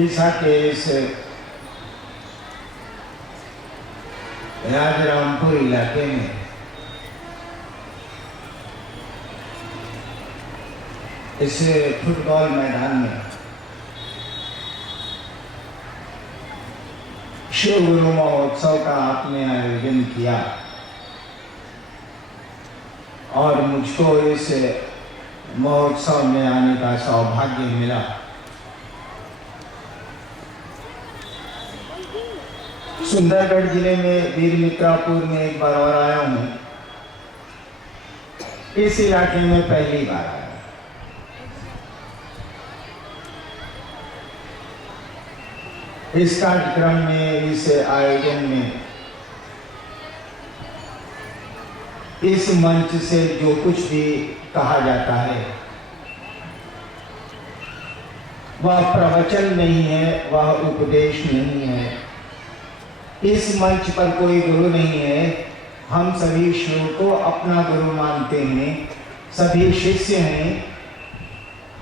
उड़ीसा के इस राजरामपुर इलाके में इस फुटबॉल मैदान में शिव गुरु महोत्सव का आपने आयोजन किया और मुझको इस महोत्सव में आने का सौभाग्य मिला। सुंदरगढ़ जिले में वीरमित्रापुर में एक बार और आया हूँ। इस इलाके में पहली बार आया। इस कार्यक्रम में, इस आयोजन में, इस मंच से जो कुछ भी कहा जाता है वह प्रवचन नहीं है, वह उपदेश नहीं है। इस मंच पर कोई गुरु नहीं है। हम सभी शिव को अपना गुरु मानते हैं, सभी शिष्य हैं।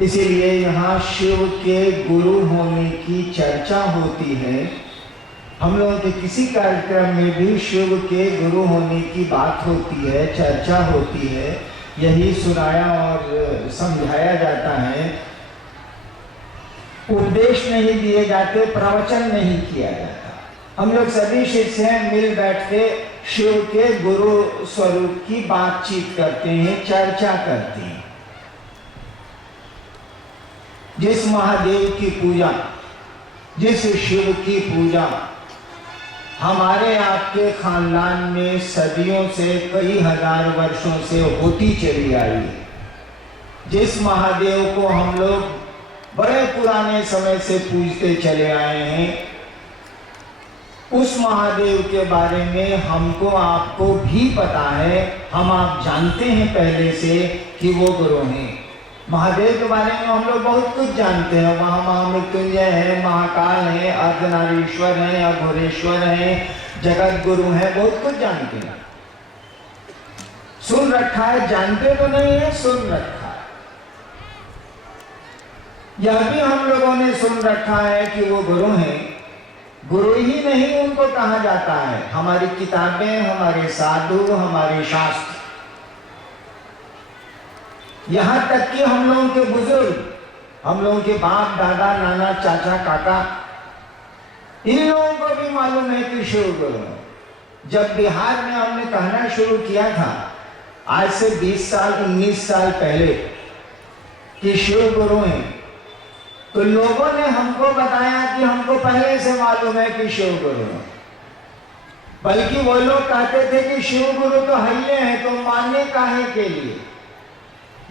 इसीलिए यहाँ शिव के गुरु होने की चर्चा होती है। हम लोगों के किसी कार्यक्रम में भी शिव के गुरु होने की बात होती है, चर्चा होती है। यही सुनाया और समझाया जाता है। उपदेश नहीं दिए जाते, प्रवचन नहीं किया जाता। हम लोग सभी शिष्य हैं, मिल बैठ के शिव के गुरु स्वरूप की बातचीत करते हैं, चर्चा करते हैं। जिस महादेव की पूजा, जिस शिव की पूजा हमारे आपके खानदान में सदियों से, कई हजार वर्षों से होती चली आई है, जिस महादेव को हम लोग बड़े पुराने समय से पूजते चले आए हैं, उस महादेव के बारे में हमको आपको भी पता है। हम आप जानते हैं पहले से कि वो गुरु हैं। महादेव के बारे में हम लोग बहुत कुछ जानते हैं। वहाँ महामृत्युंजय है, महाकाल है, अर्धनारीश्वर है, अघोरेश्वर है, जगत गुरु है, बहुत कुछ जानते हैं। सुन रखा है, जानते तो नहीं है, सुन रखा है। यह भी हम लोगों ने सुन रखा है कि वो गुरु हैं। गुरु ही नहीं उनको कहा जाता है। हमारी किताबें, हमारे साधु, हमारे शास्त्र, यहां तक कि हम लोगों के बुजुर्ग, हम लोगों के बाप दादा नाना चाचा काका, इन लोगों को भी मालूम है कि शिव गुरु है। जब बिहार में हमने कहना शुरू किया था आज से 20 साल 19 साल पहले कि शिव गुरु हैं, तो लोगों ने हमको बताया कि हमको पहले से मालूम है कि शिव गुरु है। बल्कि वो लोग कहते थे कि शिव गुरु तो हल्ले हैं, तो मानने काहे के लिए।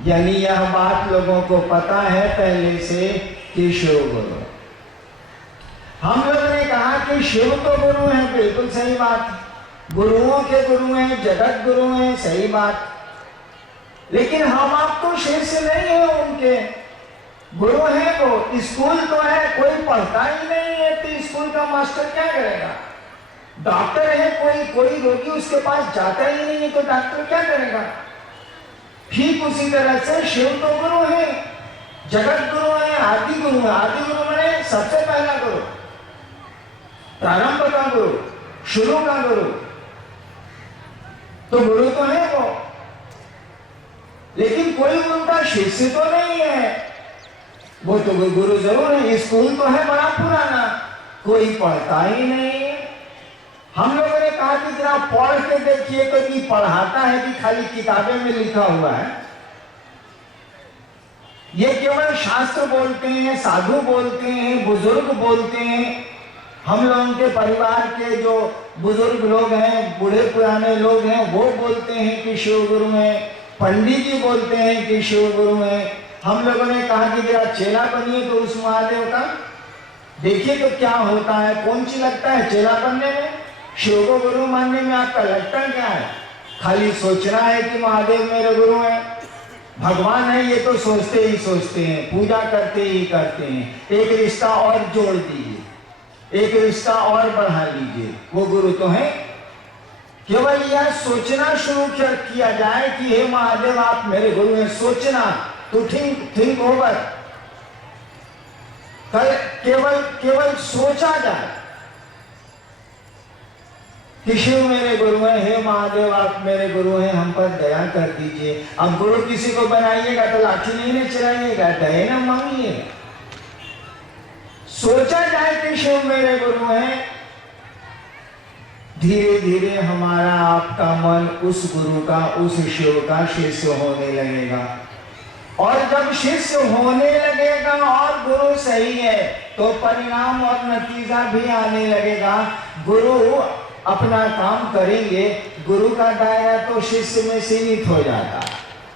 यानी यह बात लोगों को पता है पहले से कि शिव गुरु। हम लोगों ने कहा कि शिव तो गुरु है, बिल्कुल सही बात। गुरुओं के गुरु हैं, जगत गुरु हैं, सही बात। लेकिन हम आप तो शिष्य नहीं है उनके। गुरु है वो, स्कूल तो है, कोई पढ़ता ही नहीं है तो स्कूल का मास्टर क्या करेगा। डॉक्टर है, कोई रोगी उसके पास जाता ही नहीं है तो डॉक्टर क्या करेगा। ठीक उसी तरह से शिव तो गुरु है, जगत गुरु है, आदि गुरु है। आदि गुरु माने सबसे पहला गुरु, प्रारंभ का गुरु, शुरू का गुरु। तो गुरु तो है वो, लेकिन कोई उनका शिष्य तो नहीं है। वो तो गुरु जरूर है। स्कूल तो है बड़ा पुराना, कोई पढ़ता ही नहीं है। हम लोगों ने कहा कि जरा पढ़ के देखिए तो कि पढ़ाता है कि खाली किताबें में लिखा हुआ है। ये केवल शास्त्र बोलते हैं, साधु बोलते हैं, बुजुर्ग बोलते हैं। हम लोगों के परिवार के जो बुजुर्ग लोग हैं, बूढ़े पुराने लोग हैं, वो बोलते हैं कि शिव गुरु हैं। पंडित जी बोलते हैं कि शिव गुरु हैं। हम लोगों ने कहा कि जरा चेला बनिए तो उस महादेव का, देखिए तो क्या होता है, कौन सी लगता है चेला बनने में, शिव को गुरु मानने में आपका लक्षण क्या है। खाली सोचना है कि महादेव मेरे गुरु हैं, भगवान है, ये तो सोचते ही सोचते हैं, पूजा करते ही करते हैं। एक रिश्ता और जोड़ दीजिए, एक रिश्ता और बढ़ा लीजिए, वो गुरु तो है। केवल यह सोचना शुरू किया जाए कि हे महादेव आप मेरे गुरु हैं, सोचना तो थिंक ओवर। केवल सोचा जाए कि शिव मेरे गुरु हैं, हे महादेव आप मेरे गुरु हैं, हम पर दया कर दीजिए। अब गुरु किसी को बनाइएगा तो लाठी नहीं न चलाइएगा, दया न मांगिएगा। सोचा जाए कि शिव मेरे गुरु हैं, धीरे धीरे हमारा आपका मन उस गुरु का, उस शिव का शिष्य होने लगेगा। और जब शिष्य होने लगेगा और गुरु सही है तो परिणाम और नतीजा भी आने लगेगा। गुरु अपना काम करेंगे, गुरु का दायरा तो शिष्य में सीमित हो जाता।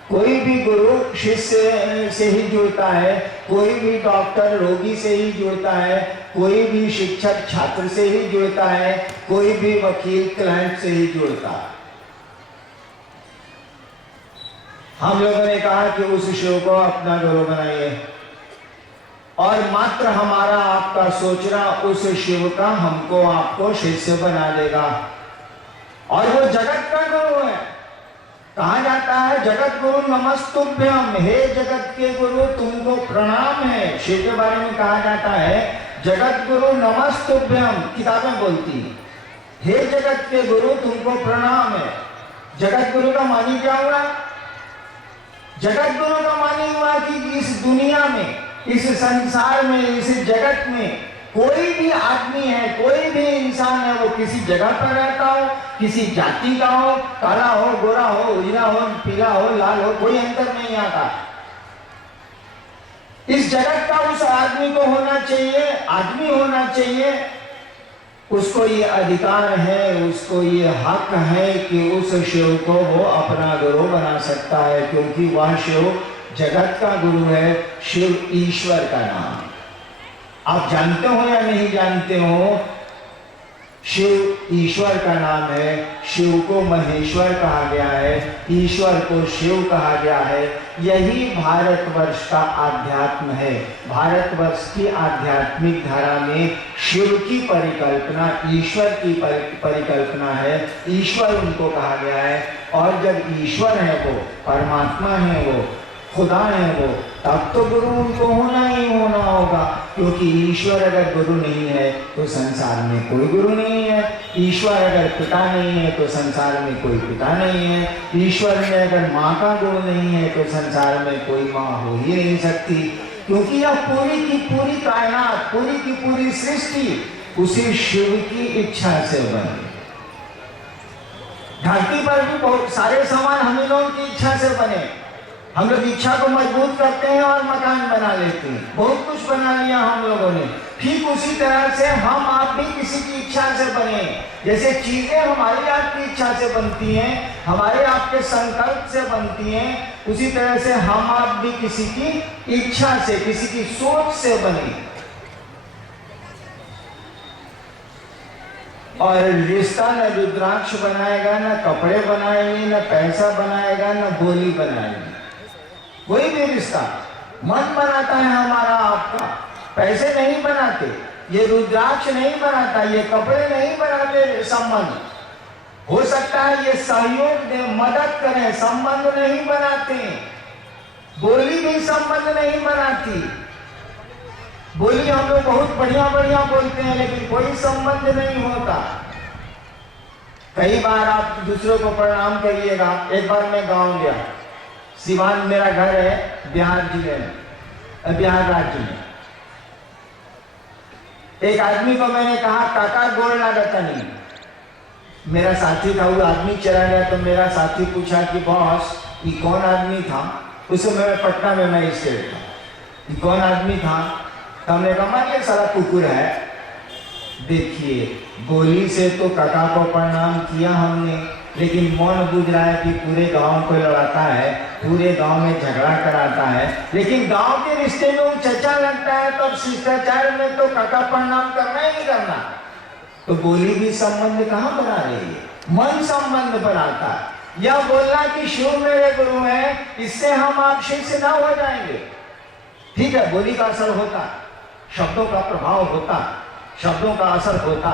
कोई भी गुरु शिष्य से ही जुड़ता है, कोई भी डॉक्टर रोगी से ही जुड़ता है, कोई भी शिक्षक छात्र से ही जुड़ता है, कोई भी वकील क्लाइंट से ही जुड़ता है। हम लोगों ने कहा कि उस शिव को अपना गुरु बनाइए और मात्र हमारा आपका सोचना उस शिव का हमको आपको शिष्य बना देगा। और वो जगत का गुरु है। कहा जाता है जगत गुरु नमस्तुभ्यम, हे जगत के गुरु तुमको प्रणाम है। शिव के बारे में कहा जाता है जगत गुरु नमस्तुभ्यम, किताबें बोलती हैं हे जगत के गुरु तुमको प्रणाम है। जगत गुरु का मानी क्या हुआ? जगत गुरु का मानी हुआ कि इस दुनिया में, इस संसार में, इस जगत में कोई भी आदमी है, कोई भी इंसान है, वो किसी जगह पर रहता हो, किसी जाति का हो, काला हो, गोरा हो, उजला हो, पीला हो, लाल हो, कोई अंतर नहीं आता। इस जगत का उस आदमी को होना चाहिए, आदमी होना चाहिए, उसको ये अधिकार है, उसको ये हक है कि उस शिव को वो अपना गुरु बना सकता है, क्योंकि वह शिव जगत का गुरु है। शिव ईश्वर का नाम, आप जानते हो या नहीं जानते हो, शिव ईश्वर का नाम है। शिव को महेश्वर कहा गया है, ईश्वर को शिव कहा गया है। यही भारतवर्ष का आध्यात्म है। भारतवर्ष की आध्यात्मिक धारा में शिव की परिकल्पना ईश्वर की परिकल्पना है। ईश्वर उनको कहा गया है। और जब ईश्वर है वो, परमात्मा है वो, खुदा है वो, तब तो गुरु उनको होना ही होना होगा, क्योंकि ईश्वर अगर गुरु नहीं है तो संसार में कोई गुरु नहीं है। ईश्वर अगर पिता नहीं है तो संसार में कोई पिता नहीं है। ईश्वर में अगर माँ का गुण नहीं है तो संसार में कोई माँ हो ही नहीं सकती, क्योंकि यह पूरी की पूरी कायनात, पूरी की पूरी सृष्टि उसी शिव की इच्छा से बनी। धरती पर भी बहुत सारे सामान हम लोगों की इच्छा से बने। हम लोग इच्छा को मजबूत करते हैं और मकान बना लेते हैं, बहुत कुछ बना लिया हम लोगों ने। ठीक उसी तरह से हम आप भी किसी की इच्छा से बने। जैसे चीजें हमारी आपकी इच्छा से बनती हैं, हमारे आपके संकल्प से बनती हैं, उसी तरह से हम आप भी किसी की इच्छा से, किसी की सोच से बने। और रिश्ता न रुद्राक्ष बनाएगा, न कपड़े बनाएंगे, न पैसा बनाएगा, न बोली बनाएगी। कोई भी रिश्ता मन बनाता है हमारा आपका, पैसे नहीं बनाते, ये रुद्राक्ष नहीं बनाता, ये कपड़े नहीं बनाते। संबंध हो सकता है ये सहयोग दे, मदद करें, संबंध नहीं बनाते। बोली भी संबंध नहीं बनाती। बोली हम लोग बहुत बढ़िया बढ़िया बोलते हैं, लेकिन कोई संबंध नहीं होता। कई बार आप दूसरों को प्रणाम करिएगा। एक बार मैं गांव गया, सिवान मेरा घर है, बिहार जिले में, बिहार राज्य में। एक आदमी को मैंने कहा काका गोड़ लागत नहीं। मेरा साथी था, वो आदमी चला गया तो मेरा साथी पूछा कि बॉस ये कौन आदमी था। उस समय मैं पटना में मजिस्ट्रेट था, ये कौन आदमी था? तो हमने कहा मानिए सारा कुकुर है। देखिए बोली से तो काका को प्रणाम किया हमने, लेकिन मन बुझ रहा है कि पूरे गांव को लड़ाता है, पूरे गांव में झगड़ा कराता है। लेकिन गांव के रिश्ते में वो चचा लगता है, तो शिष्टाचार में तो काका प्रणाम करना ही नहीं करना। तो बोली भी संबंध कहाँ बना रही है, मन संबंध बनाता है। यह बोलना कि शिव मेरे गुरु हैं, इससे हम आप शिष्य ना हो जाएंगे। ठीक है, बोली का असर होता, शब्दों का प्रभाव होता, शब्दों का असर होता,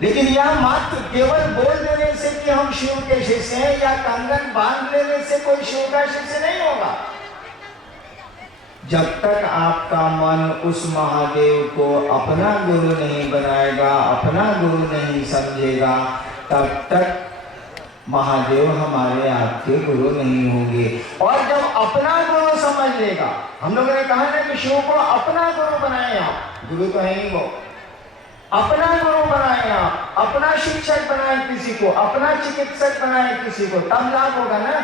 लेकिन यह मात्र केवल बोल देने से कि हम शिव के शिष्य हैं या कंगन बांध लेने से कोई शिव का शिष्य नहीं होगा। जब तक आपका मन उस महादेव को अपना गुरु नहीं बनाएगा, अपना गुरु नहीं समझेगा, तब तक महादेव हमारे आपके गुरु नहीं होंगे। और जब अपना गुरु समझ लेगा, हम लोगों ने कहा ना कि शिव को अपना गुरु बनाए आप, गुरु तो है ही वो, अपना गुरु बनाए आप, अपना शिक्षक बनाए किसी को, अपना चिकित्सक बनाए किसी को, तब लाभ होगा ना।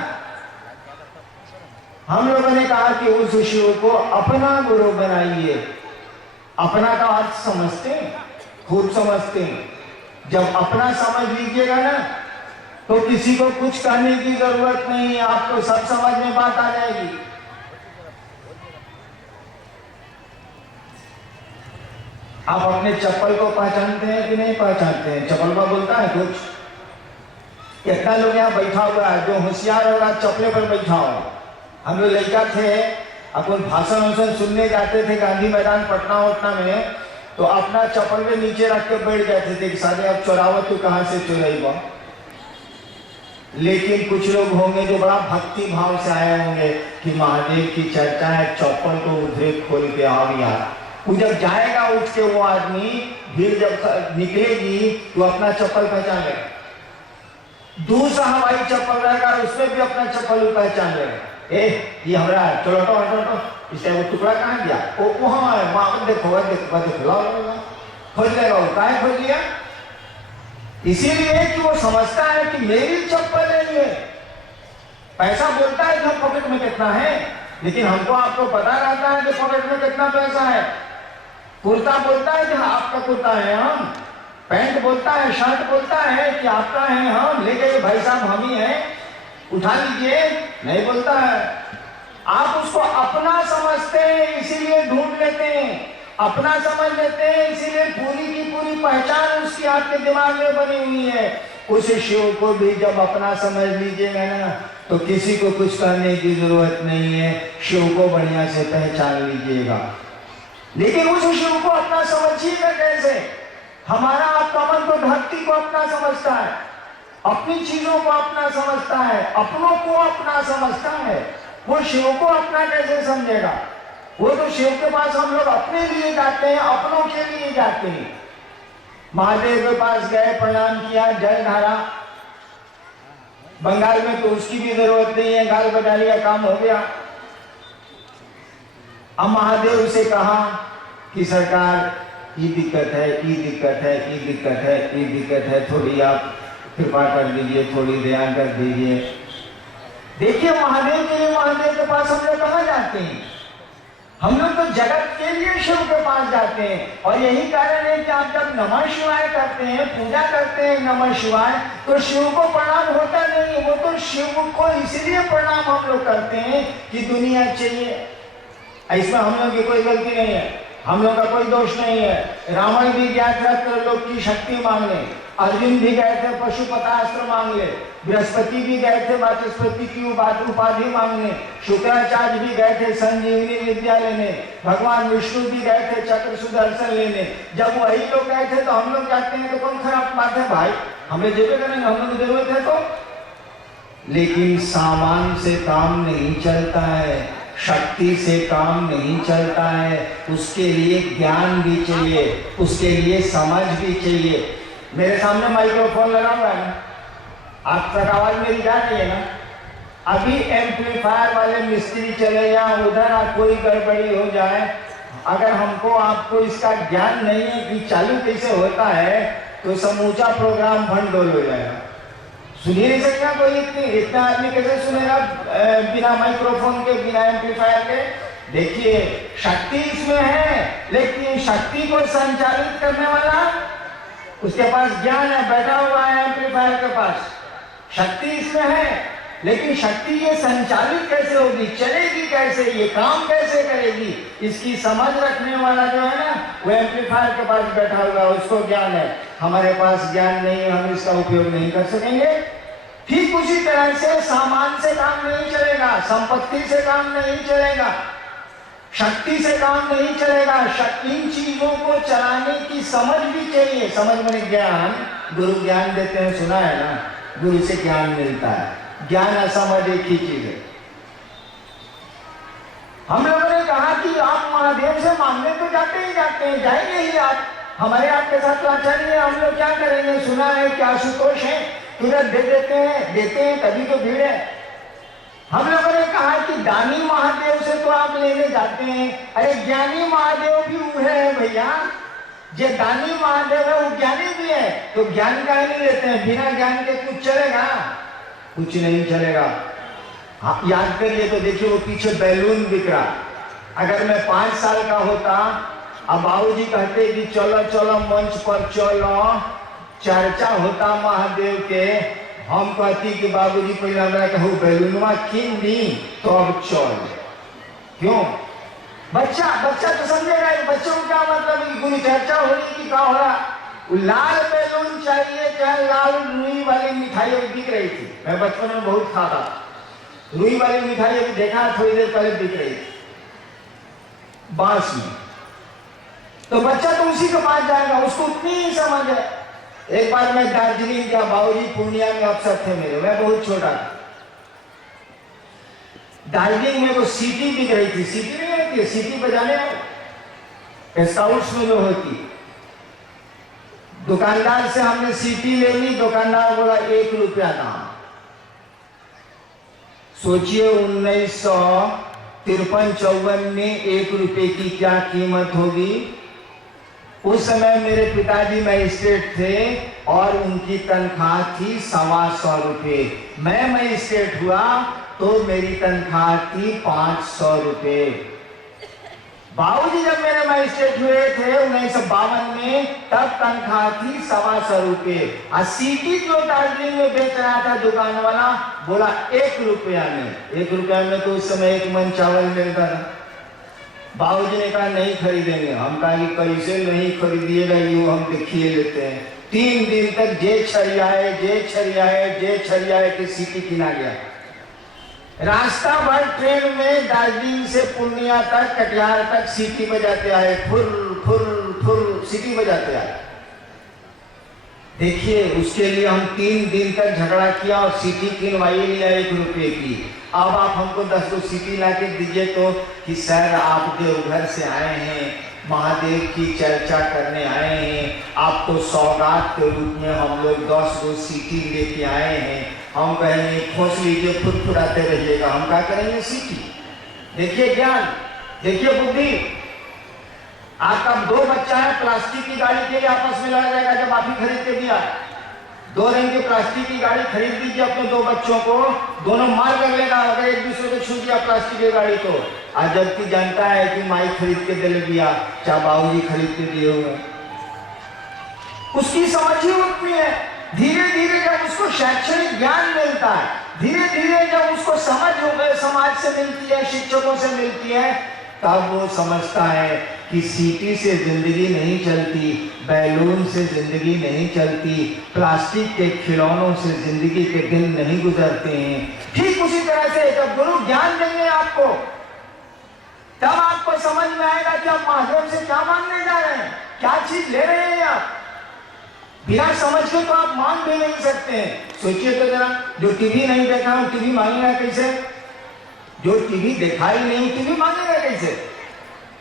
हम लोगों ने कहा कि उस शिव को अपना गुरु बनाइए। अपना का अर्थ समझते हैं, खूब समझते हैं। जब अपना समझ लीजिएगा ना तो किसी को कुछ कहने की जरूरत नहीं है, आपको सब समझ में बात आ जाएगी। आप अपने चप्पल को पहचानते हैं कि नहीं पहचानते हैं? चप्पल का बोलता है कुछ? कितना लोग यहाँ बैठा हुआ है जो होशियार होगा चप्पले पर बैठा हो। हम लोग लड़का थे, अपन भाषण सुनने जाते थे गांधी मैदान पटना उटना में, तो अपना चप्पल में नीचे रख के बैठ जाते थे कि साले अब चोरावत तू कहाँ से चुराएगा। लेकिन कुछ लोग होंगे जो बड़ा भक्ति भाव से आए होंगे कि महादेव की चर्चा है, चप्पल को उधरे खोल के आओ यार। वो जब जाएगा उठ के वो आदमी, भीड़ जब निकलेगी तो अपना चप्पल पहचान लेगा। दूसरा हवाई चप्पल रहेगा उसमें भी अपना चप्पल पहचान लेगा। ये हमारा चलो तो इससे वो टुकड़ा कहाँ गया? वो वहाँ है, वहाँ देखो खोज लेगा। वो काहे खोज लिया? इसीलिए कि वो समझता है कि मेरी चप्पल नहीं है। पैसा बोलता है कि पॉकेट में कितना है, लेकिन हमको आपको पता रहता है कि पॉकेट में कितना पैसा है। कुर्ता बोलता है कि आपका कुर्ता है हम, पैंट बोलता है, शर्ट बोलता है कि आपका है हम, लेकिन भाई साहब हम ही हैं, उठा लीजिए, नहीं बोलता है। आप उसको अपना समझते हैं इसीलिए ढूंढ लेते हैं, अपना समझ लेते हैं इसीलिए पूरी की पूरी पहचान उसकी आपके दिमाग में बनी हुई है। उस शिव को भी जब अपना समझ लीजिएगा ना तो किसी को कुछ कहने की जरूरत नहीं है, शिव को बढ़िया से पहचान लीजिएगा। लेकिन उस शिव को अपना समझिएगा कैसे? हमारा आपका मन तो धरती को अपना समझता है, अपनी चीजों को अपना समझता है, अपनों को अपना समझता है। वो शिव को अपना कैसे समझेगा? वो तो शिव के पास हम लोग अपने लिए जाते हैं, अपनों के लिए जाते हैं। महादेव के पास गए, प्रणाम किया, जल ढारा। बंगाल में तो उसकी भी जरूरत नहीं है, गाल बजा लिया, काम हो गया। अब महादेव से कहा कि सरकार ये दिक्कत है, ये दिक्कत है, ये दिक्कत है, ये दिक्कत है, थोड़ी आप कृपा कर दीजिए, थोड़ी ध्यान कर दीजिए। देखिए महादेव के लिए महादेव के पास हम लोग कहाँ जाते हैं? हम लोग तो जगत के लिए शिव के पास जाते हैं। और यही कारण है कि आप जब नमः शिवाय करते हैं, पूजा करते हैं नमः शिवाय, तो शिव को प्रणाम होता नहीं। वो तो शिव को इसलिए प्रणाम हम लोग करते हैं कि दुनिया चाहिए। इसमें हम लोग की कोई गलती नहीं है, हम लोग का कोई दोष नहीं है। रावण भी गया था त्रिलोक की शक्ति मांगने, अर्जुन भी गए थे पशुपतास्त्र मांगने, बृहस्पति भी गए थे वाचस्पति की उपाधि मांगने, शुक्राचार्य भी गए थे संजीवनी विद्या लेने, भगवान विष्णु भी गए थे चक्र सुदर्शन लेने। जब वही लोग गए थे तो हम लोग जाते हैं तो कौन खराब बात है भाई? हमें जेबे करेंगे, हम लोग जरूरत है तो। लेकिन सामान से काम नहीं चलता है, शक्ति से काम नहीं चलता है। उसके लिए ज्ञान भी चाहिए, उसके लिए समझ भी चाहिए। मेरे सामने माइक्रोफोन लगा हुआ है ना, आप तक आवाज मेरी जा रही है ना? अभी एम्पलीफायर वाले मिस्त्री चले या उधर कोई गड़बड़ी हो जाए, अगर हमको आपको इसका ज्ञान नहीं है कि चालू कैसे होता है, तो समूचा प्रोग्राम भंडोल हो जाएगा। सुनिए नहीं सकेगा कोई, इतना आदमी कैसे सुनेगा बिना माइक्रोफोन के, बिना एम्पलीफायर के? देखिए शक्ति इसमें है, लेकिन शक्ति को संचालित करने वाला उसके पास ज्ञान है, बैठा हुआ है एम्पलीफायर के पास। शक्ति इसमें है, लेकिन शक्ति ये संचालित कैसे होगी, चलेगी कैसे, ये काम कैसे करेगी, इसकी समझ रखने वाला जो है ना, वो एम्पलीफायर के पास बैठा हुआ है, उसको ज्ञान है। हमारे पास ज्ञान नहीं है, हम इसका उपयोग नहीं कर सकेंगे। ठीक उसी तरह से सामान से काम नहीं चलेगा, संपत्ति से काम नहीं चलेगा, शक्ति से काम नहीं चलेगा। इन चीजों को चलाने की समझ भी चाहिए। समझ में ज्ञान, गुरु ज्ञान देते हैं, सुना है ना, गुरु से ज्ञान मिलता है। ज्ञान असमझ एक ही चीज है। हम लोगों ने कहा कि आप महादेव से मांगने तो जाते ही जाते हैं, जाएंगे ही आप, हमारे आपके साथ लाचारी है, हम लोग क्या करेंगे, सुना है क्या आशुतोष है, तुरंत दे देते हैं तभी तो भीड़ है। हम लोगों ने कहा कि दानी महादेव से तो आप लेने जाते हैं, अरे ज्ञानी महादेव भी वो है भैया, जो दानी महादेव है वो ज्ञानी भी है, तो ज्ञान का ही नहीं लेते हैं, बिना ज्ञान के कुछ चलेगा, कुछ नहीं चलेगा। हाँ, याद करिए तो देखिए वो पीछे बैलून बिक रहा, अगर मैं 5 साल का होता, अब बाबूजी कहते कि चलो चलो मंच पर चलो, चर्चा होता महादेव के, हम कहती कि बाबूजी पहले हमरा कहूँ बैलूनवा किन दी तो अब चल, क्यों? बच्चा तो समझेगा, बच्चों को क्या मतलब, गुरु चर्चा हो रही कि क्या हो रहा, लाल बैलून चाहिए, चाहे लाल रुई वाली मिठाई बिक रही थी, मैं बचपन में बहुत खाता, रुई वाली मिठाई अभी देखा थोड़ी देर पहले बिक रही थी बांस में, तो बच्चा तो उसी के पास जाएगा, उसको उतनी ही समझ है। एक बार मैं दार्जिलिंग गया, बाबूजी पूर्णिया में अवसर थे मेरे, मैं बहुत छोटा था, दार्जिलिंग में वो सीटी बिक रही थी, सीटी नहीं होती है, सीटी बजाने स्काउट्स में जो होती, दुकानदार से हमने सीटी ले ली, दुकानदार बोला 1 रुपया दाम। सोचिए 1953-54 में 1 रुपए की क्या कीमत होगी। उस समय मेरे पिताजी मजिस्ट्रेट थे और उनकी तनख्वाह थी 125 रुपये, मैं मजिस्ट्रेट हुआ तो मेरी तनख्वाह थी 500 रुपये। बाबूजी जब मेरे मजिस्ट्रेट हुए थे 1952 में, तब तनख्वाह थी 125 रुपये, और सीटी जो दार्जिलिंग में बेच रहा था दुकान वाला बोला 1 रुपया में, 1 रुपया में तो उस समय 1 मन चावल मिलता था। बाबूजी ने कहा नहीं खरीदेंगे, हम कहा कि कैसे नहीं खरीदिएगा, यूं हम देखिए लेते हैं। 3 दिन तक जे छरियाए कि सीटी किना गया, रास्ता भर ट्रेन में दार्जिलिंग से पूर्णिया तक, कटिहार तक सीटी बजाते आए, फुर फुर फुर सीटी बजाते आए। देखिए उसके लिए हम 3 दिन तक झगड़ा किया और सीटी किनवाई लिया 1 रुपए की। अब आप हमको 10 को सीटी ला के दीजिए तो कि सर आप देवघर से आए हैं, महादेव की चर्चा करने आए हैं, आपको सौगात के रूप में हम लोग 10 को सीटी लेके आए हैं, हम कहेंगे खोस लीजिए, फुरफुराते रहिएगा, हम क्या करेंगे सीटी। देखिए ज्ञान, देखिए बुद्धि। आपका 2 बच्चा है, प्लास्टिक की गाड़ी के लिए आपस में लड़ा जाएगा, जब आप ही खरीद के दिया 2 रंग की प्लास्टिक की गाड़ी खरीद दीजिए अपने 2 बच्चों को, दोनों मार कर लेगा अगर एक दूसरे को छू दिया प्लास्टिक की गाड़ी को। आज जबकि जानता है कि माई खरीद के दे दिया, चाहे बाबूजी खरीद के दिए हुए, उसकी समझ ही उतनी है। धीरे धीरे जब उसको शैक्षणिक ज्ञान मिलता है, धीरे धीरे जब उसको समझ हो गए, समाज से मिलती है, शिक्षकों से मिलती है, तब वो समझता है कि सीटी से जिंदगी नहीं चलती, बैलून से जिंदगी नहीं चलती, प्लास्टिक के खिलौनों से जिंदगी के दिन नहीं गुजरते हैं। ठीक उसी तरह से जब गुरु ज्ञान देंगे आपको, तब आपको समझ में आएगा कि आप महादेव से क्या मांगने जा रहे हैं, क्या चीज ले रहे हैं आप। बिना समझ के तो आप मांग भी नहीं सकते हैं। सोचिए तो जरा, जो टीवी नहीं देखा हो टीवी मांगेगा कैसे, जो टीवी देखा ही नहीं टीवी मांगेगा कैसे।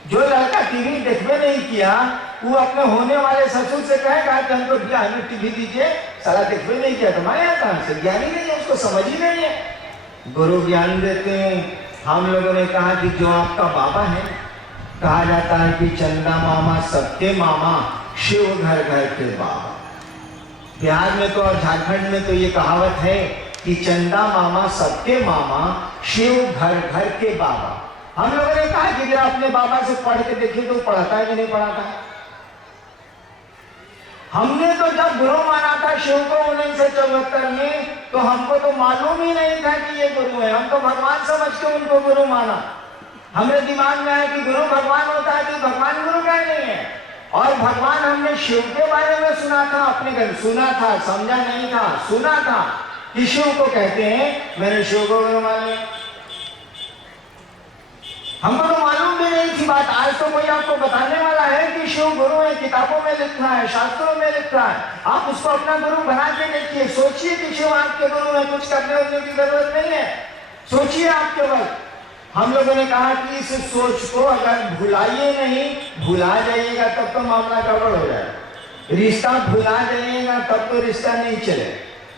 जो लड़का टीवी देखने नहीं किया वो अपने होने वाले ससुर से कहेगा कि हमको भैया हमें टीवी दीजिए, साला देखने नहीं किया, तुम्हारे यहाँ कहाँ से, ज्ञानी नहीं है, उसको समझ ही नहीं है। गुरु ज्ञान देते हैं। हम लोगों ने कहा कि जो आपका बाबा है, कहा जाता है कि चंदा मामा सबके मामा, शिव घर घर के बाबा। बिहार में तो और झारखंड में तो ये कहावत है कि चंदा मामा सबके मामा, शिव घर घर के बाबा। हम लोगों ने कहा कि जरा अपने बाबा से पढ़ के देखिए तो पढ़ाता है कि नहीं पढ़ाता है। हमने तो जब गुरु माना था शिव को 1974 में, तो हमको तो मालूम ही नहीं था कि ये गुरु है, हम तो भगवान समझ के उनको गुरु माना। हमें दिमाग में है कि गुरु भगवान होता है, कि भगवान गुरु का नहीं है। और भगवान हमने शिव के बारे में सुना था, अपने घर सुना था, समझा नहीं था, सुना था कि शिव को कहते हैं, मैंने शिव को गुरु मान लिया। हमको तो मालूम भी नहीं थी बात। आज तो कोई आपको बताने वाला है कि शिव गुरु है, किताबों में लिखा है, शास्त्रों में लिखा है, आप उसको अपना गुरु बना के देखिए। सोचिए कि शिव आपके गुरु है, कुछ करने उठने की जरूरत नहीं है, सोचिए आप केवल। हम लोगों ने कहा कि इस सोच को अगर भुलाइए नहीं, भुला जाइएगा तब तो मामला गड़बड़ हो जाएगा। रिश्ता भुला जाइएगा तब तो रिश्ता नहीं चले।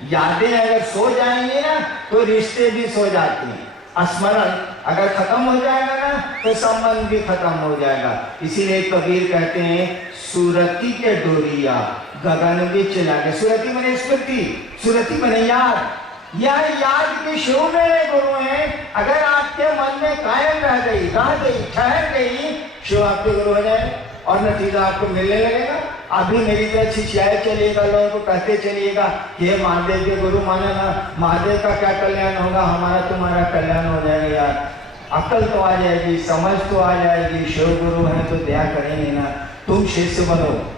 यादें अगर सो जाएंगी ना तो रिश्ते भी सो जाते हैं। स्मरण अगर खत्म हो जाएगा ना तो संबंध भी खत्म हो जाएगा। इसीलिए कबीर कहते हैं सुरती के डोरिया गगन भी चला गए। सुरती मने स्मृति, सुरती मने याद। यह याद के शिव मेरे गुरु हैं, अगर आपके मन में कायम रह गई, ठहर गई, शिव आपके गुरु हो जाए और नतीजा आपको मिलने लगेगा। अभी मेरी तरह छिछियाए चलिएगा, लोगों को कहते चलिएगा ये महादेव के गुरु माने ना, महादेव का क्या कल्याण होगा, हमारा तुम्हारा कल्याण हो जाएगा। यार अकल तो आ जाएगी, समझ तो आ जाएगी, शिव गुरु है तो दया करेंगे ना। तुम शिष्य बनो।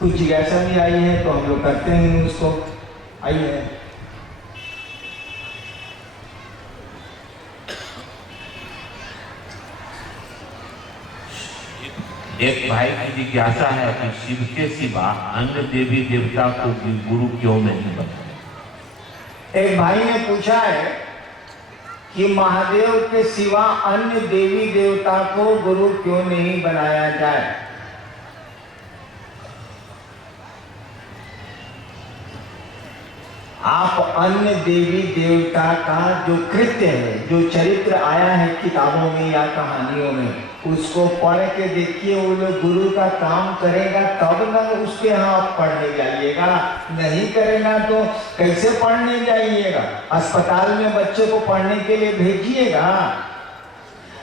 कुछ जिज्ञासा भी आई है तो हम लोग करते हैं उसको। आइए एक भाई की जिज्ञासा है कि शिव के सिवा अन्य देवी देवता को गुरु क्यों नहीं बनाया। एक भाई ने पूछा है कि महादेव के सिवा अन्य देवी देवता को गुरु क्यों नहीं बनाया जाए। आप अन्य देवी देवता का जो कृत्य है, जो चरित्र आया है किताबों में या कहानियों में, उसको पढ़ के देखिए। वो लोग गुरु का काम करेगा तब ना उसके यहाँ आप पढ़ने जाइएगा, नहीं करेगा तो कैसे पढ़ने जाइएगा। अस्पताल में बच्चों को पढ़ने के लिए भेजिएगा।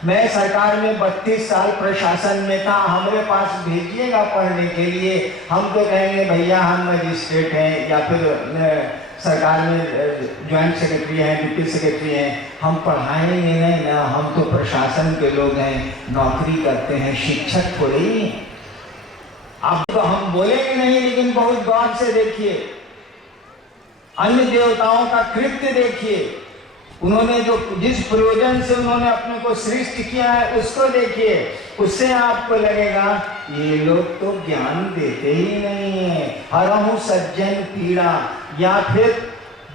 मैं सरकार में 32 साल प्रशासन में था, हमारे पास भेजिएगा पढ़ने के लिए। हम तो कहेंगे भैया हम मजिस्ट्रेट हैं या फिर सरकार में ज्वाइंट सेक्रेटरी हैं, डिप्टी सेक्रेटरी हैं, हम पढ़ाएंगे नहीं ना, हम तो प्रशासन के लोग हैं, नौकरी करते हैं, शिक्षक थोड़ी। अब तो हम बोलेंगे नहीं, लेकिन बहुत गौर से देखिए, अन्य देवताओं का कृत्य देखिए, उन्होंने जो जिस प्रयोजन से उन्होंने अपने को सृष्टि किया है उसको देखिए। उससे आपको लगेगा ये लोग तो ज्ञान देते ही नहीं है। हरहु सज्जन पीड़ा या फिर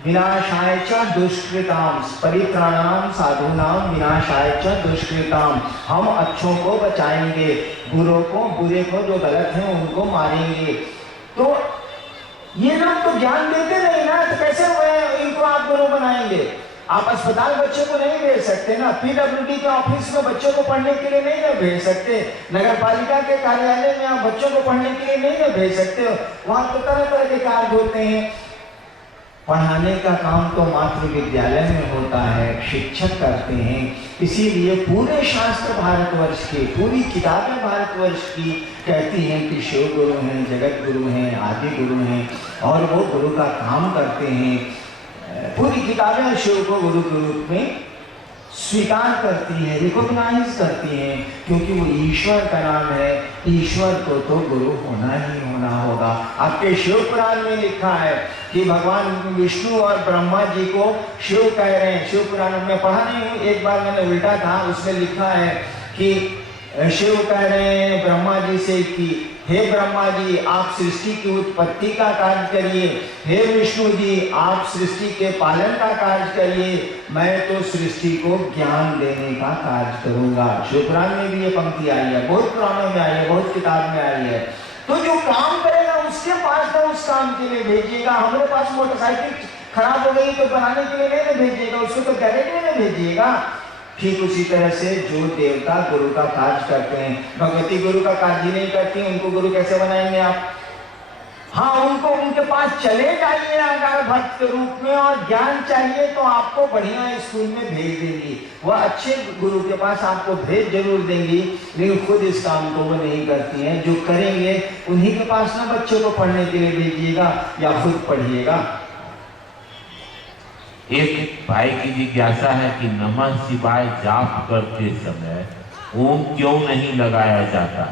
विनाशाय च दुष्कृताम परित्राणाम साधूनाम विनाशाय च दुष्कृताम। हम अच्छों को बचाएंगे, बुरों को, बुरे को, जो गलत है उनको मारेंगे। तो ये लोग तो ज्ञान देते नहीं ना, तो कैसे इनको आप गुरु बनाएंगे। आप अस्पताल बच्चों को नहीं भेज सकते ना, पीडब्ल्यूडी के ऑफिस में बच्चों को पढ़ने के लिए नहीं ना भेज सकते, नगर पालिका के कार्यालय में आप बच्चों को पढ़ने के लिए नहीं ना भेज सकते हो। वहां तो तरह तरह के कार्य होते हैं। पढ़ाने का काम तो मात्र विद्यालय में होता है, शिक्षक करते हैं। इसीलिए पूरे शास्त्र भारतवर्ष के, पूरी किताबें भारतवर्ष की कहती हैं कि शिव गुरु हैं, जगत गुरु हैं, आदि गुरु हैं और वो गुरु का काम करते हैं। पूरी किताबें शिव को गुरु के रूप में स्वीकार करती है, रिकॉग्नाइज करती हैं, क्योंकि वो ईश्वर का नाम है। ईश्वर को तो गुरु होना ही होना होगा। आपके शिव पुराण में लिखा है कि भगवान विष्णु और ब्रह्मा जी को शिव कह रहे हैं। शिव पुराण में पढ़ा नहीं हूँ, एक बार मैंने उल्टा था, उसमें लिखा है कि शिव कह रहे हैं ब्रह्मा जी से कि हे ब्रह्मा जी आप सृष्टि की उत्पत्ति का कार्य करिए, हे विष्णु जी आप सृष्टि के पालन का कार्य करिए, मैं तो सृष्टि को ज्ञान देने का कार्य करूंगा। शिव पुराण में भी ये पंक्ति आई है, बहुत पुराणों में आई है, बहुत किताब में आई है। तो जो काम करेगा उसके पास तो उस काम के लिए भेजिएगा। हमारे पास मोटरसाइकिल खराब हो गई तो बनाने के लिए नहीं भेजिएगा, उसको तो गैरेज में भेजिएगा। ठीक उसी तरह से जो देवता गुरु का कार्य करते हैं, भगवती गुरु का कार्य ही नहीं करती, उनको गुरु कैसे बनाएंगे आप। हाँ, उनको उनके पास चले जाइए अगर भक्त रूप में, और ज्ञान चाहिए तो आपको बढ़िया स्कूल में भेज देंगी, वह अच्छे गुरु के पास आपको भेज जरूर देंगी, लेकिन खुद इस काम को वो नहीं करती हैं। जो करेंगे उन्हीं के पास ना बच्चों को पढ़ने के लिए भेजिएगा या खुद पढ़िएगा। एक भाई की जिज्ञासा है कि नमः शिवाय जाप करते समय ओम क्यों नहीं लगाया जाता।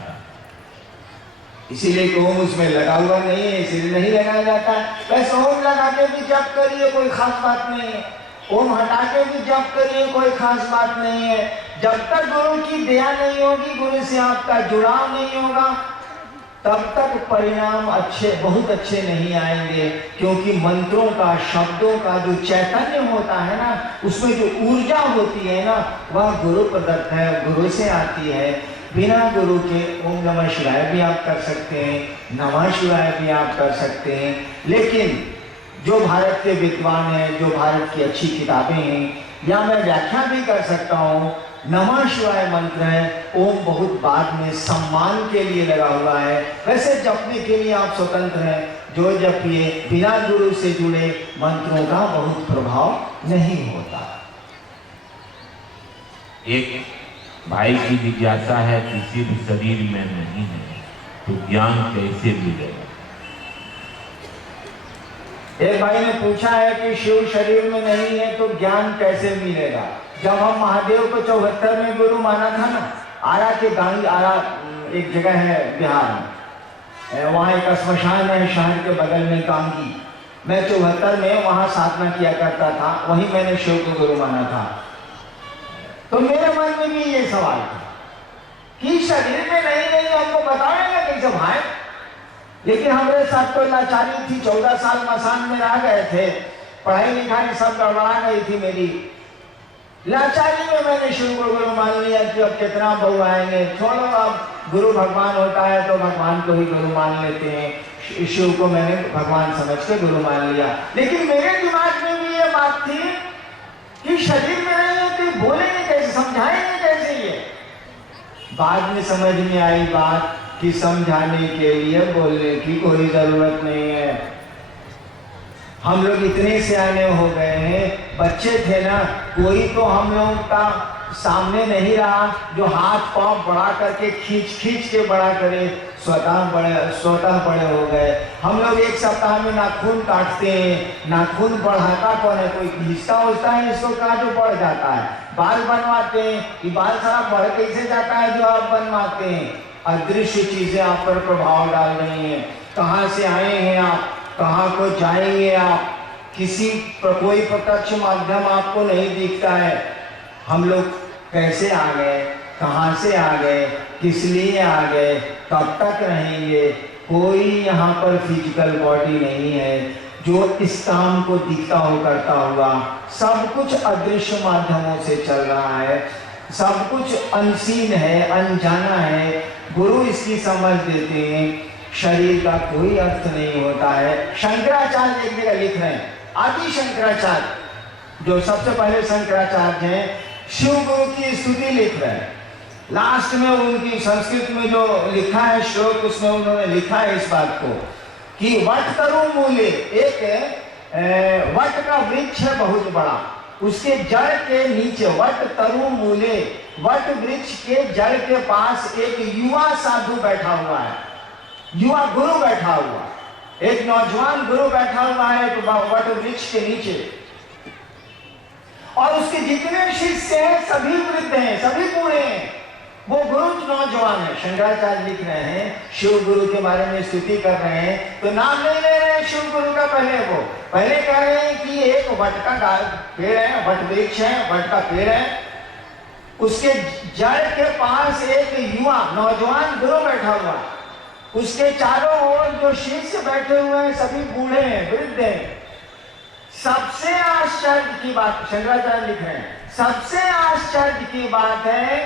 इसीलिए कि ओम उसमें लगा हुआ नहीं है, इसीलिए नहीं लगाया जाता। बस ओम लगा के भी जप करिए, कोई खास बात नहीं है। ओम हटा के भी जप करिए, कोई खास बात नहीं है। जब तक गुरु की दया नहीं होगी, गुरु से आपका जुड़ाव नहीं होगा, तब तक परिणाम अच्छे, बहुत अच्छे नहीं आएंगे, क्योंकि मंत्रों का, शब्दों का जो चैतन्य होता है ना, उसमें जो ऊर्जा होती है ना, वह गुरु प्रदत्त है, गुरु से आती है। बिना गुरु के ओम नमः शिवाय भी आप कर सकते हैं, नमः शिवाय भी आप कर सकते हैं, लेकिन जो भारत के विद्वान हैं, जो भारत की अच्छी किताबें हैं, या मैं व्याख्या भी कर सकता हूँ, नमः शिवाय मंत्र है, ओम बहुत बाद में सम्मान के लिए लगा हुआ है। वैसे जपने के लिए आप स्वतंत्र हैं, जो जपिए, बिना गुरु से जुड़े मंत्रों का बहुत प्रभाव नहीं होता। एक भाई की जिज्ञासा है कि शिव शरीर में नहीं है तो ज्ञान कैसे मिलेगा? एक भाई ने पूछा है कि शिव शरीर में नहीं है तो ज्ञान कैसे मिलेगा? जब हम महादेव को 74 में गुरु माना था ना, आरा के गांधी, आरा एक जगह है बिहार में, वहाँ एक श्मशान है शहर के बगल में कांगी। मैं 74 में वहाँ साधना किया करता था, वहीं मैंने शिव को गुरु माना था। तो मेरे मन में भी ये सवाल था कि शरीर में नहीं हमको बताएगा कैसे भाई? लेकिन हमारे साथ तो लाचारी थी, 14 साल मसान में रह गए थे, पढ़ाई लिखाई सब गड़बड़ा गई थी मेरी। लाचारी में मैंने शिव को गुरु मान लिया कि अब कितना बहु आएंगे, छोड़ो, अब गुरु भगवान होता है तो भगवान को ही गुरु मान लेते हैं। शिव को मैंने भगवान समझ के गुरु मान लिया। लेकिन मेरे दिमाग में भी ये बात थी कि शरीर में नहीं है तो बोलेंगे कैसे, समझाएंगे कैसे? ये बाद में समझ में आई बात कि समझाने के लिए बोलने की कोई जरूरत नहीं है। हम लोग इतने सियाने हो गए हैं, बच्चे थे ना, कोई तो हम लोग का सामने नहीं रहा जो हाथ पांव बड़ा करके खींच के बड़ा करे, स्वतः बड़े हो गए। हम लोग एक सप्ताह में नाखून काटते हैं, नाखून बढ़ाता कौन है? कोई घिसता होता है इसको, कहा जो बढ़ जाता है। बाल बनवाते हैं, ये बाल सारा बढ़ कैसे जाता है जो आप बनवाते हैं? अदृश्य चीजें आप पर प्रभाव डाल रही हैं। कहाँ से आए हैं आप, कहाँ को जाएंगे आप, किसी कोई प्रत्यक्ष माध्यम आपको नहीं दिखता है। हम लोग कैसे आ गए, कहाँ से आ गए, किस लिए आ गए, कब तक रहेंगे? कोई यहाँ पर फिजिकल बॉडी नहीं है जो इस काम को दिखता हो करता हुआ। सब कुछ अदृश्य माध्यमों से चल रहा है, सब कुछ अनसीन है, अनजाना है। गुरु इसकी समझ देते हैं, शरीर का कोई अर्थ नहीं होता है। शंकराचार्य एक जगह लिख रहे हैं, आदि शंकराचार्य जो सबसे पहले शंकराचार्य हैं, शिव गुरु की स्तुति लिख रहे हैं। लास्ट में उनकी संस्कृत में जो लिखा है श्लोक, उसमें उन्होंने लिखा है इस बात को कि वट तरु मूले, एक वट का वृक्ष है बहुत बड़ा, उसके जड़ के नीचे, वट तरु मूले, वट वृक्ष के जड़ के पास एक युवा साधु बैठा हुआ है, युवा गुरु बैठा हुआ, एक नौजवान गुरु बैठा हुआ है एक वट वृक्ष के नीचे। और उसके जितने शिष्य हैं सभी वृद्ध हैं, सभी बूढ़े हैं, वो गुरु नौजवान है। शंकराचार्य लिख रहे हैं, शिव गुरु के बारे में स्तुति कर रहे हैं, तो नाम नहीं ले रहे हैं शिव गुरु का। पहले कह रहे हैं कि एक वट का पेड़ है, वट वृक्ष है, वट का पेड़ है, उसके जड़ के पास एक युवा नौजवान गुरु बैठा हुआ, उसके चारों ओर जो शिष्य बैठे हुए हैं सभी बूढ़े हैं, वृद्ध हैं। सबसे आश्चर्य की बात, शंकराचार्य लिख रहे हैं, सबसे आश्चर्य की बात है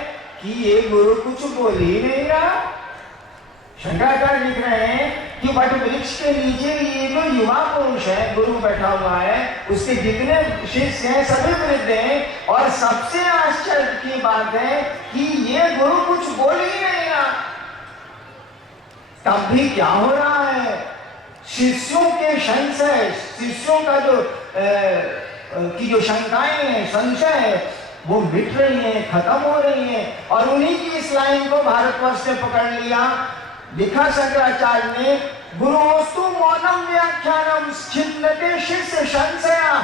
कि ये गुरु कुछ बोल ही नहीं रहा। शंकराचार्य लिख रहे हैं कि वट वृक्ष के नीचे ये जो युवा पुरुष है, गुरु बैठा हुआ है, उसके जितने शिष्य हैं सभी वृद्ध हैं, और सबसे आश्चर्य की बात है कि ये गुरु कुछ बोल ही नहीं रहा। तब भी क्या हो रहा है? शिष्यों के संशय, शिष्यों का जो शंकाएं हैं, संशय है, वो मिट रही हैं, खत्म हो रही हैं। और उन्हीं की इस लाइन को भारतवर्ष ने पकड़ लिया। लिखा शंकराचार्य ने, गुरुस्तु मौनम व्याख्यानम छिन्नते शिष्य संशया।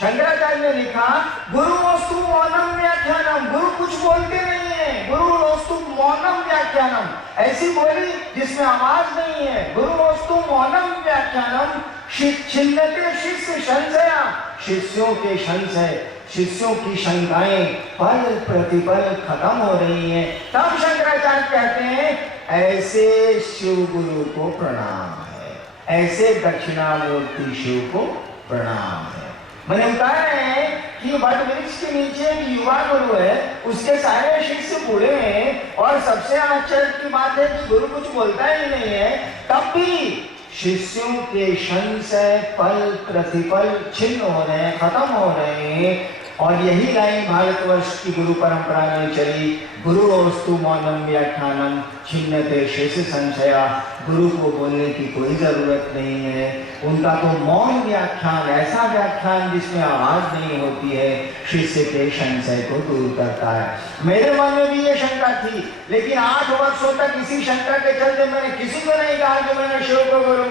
शंकराचार्य ने लिखा, गुरुस्तु मौनम व्याख्यानम, गुरु कुछ बोलते नहीं है, गुरुस्तु मौनम व्याख्यानम, ऐसी बोली जिसमें आवाज नहीं है। गुरुस्तु मौनम व्याख्यानम छिन्नते शिष्य संशया, शिष्यों के संशय, शिष्यों की शंकाएं पल प्रतिपल खत्म हो रही हैं। तब शंकराचार्य शंकराचार्य कहते हैं ऐसे शिव गुरु को प्रणाम है, ऐसे दक्षिणामूर्ति शिव को प्रणाम है। मैंने बता रहे हैं कि वट वृक्ष के नीचे एक युवा गुरु है, उसके सारे शिष्य बूढ़े हैं, और सबसे आश्चर्य की बात है कि गुरु कुछ बोलता ही नहीं है, तब भी शिष्यों के संशय पल प्रतिपल छिन्न हो रहे हैं, खत्म हो रहे हैं। और यही लाइन भारतवर्ष की गुरु परंपरा में चली, गुरुस्तु मौनम व्याख्यानम छिन्नते शेष संशया। गुरु को बोलने की कोई जरूरत नहीं है, उनका तो मौन व्याख्यान, ऐसा व्याख्यान जिसमें आवाज नहीं होती है, शिष्य के संशय को दूर करता है। मेरे मन में भी ये शंका थी, लेकिन 8 वर्षों तक इसी शंका के चलते मैंने किसी को नहीं कहा कि मैंने शिव को गुरु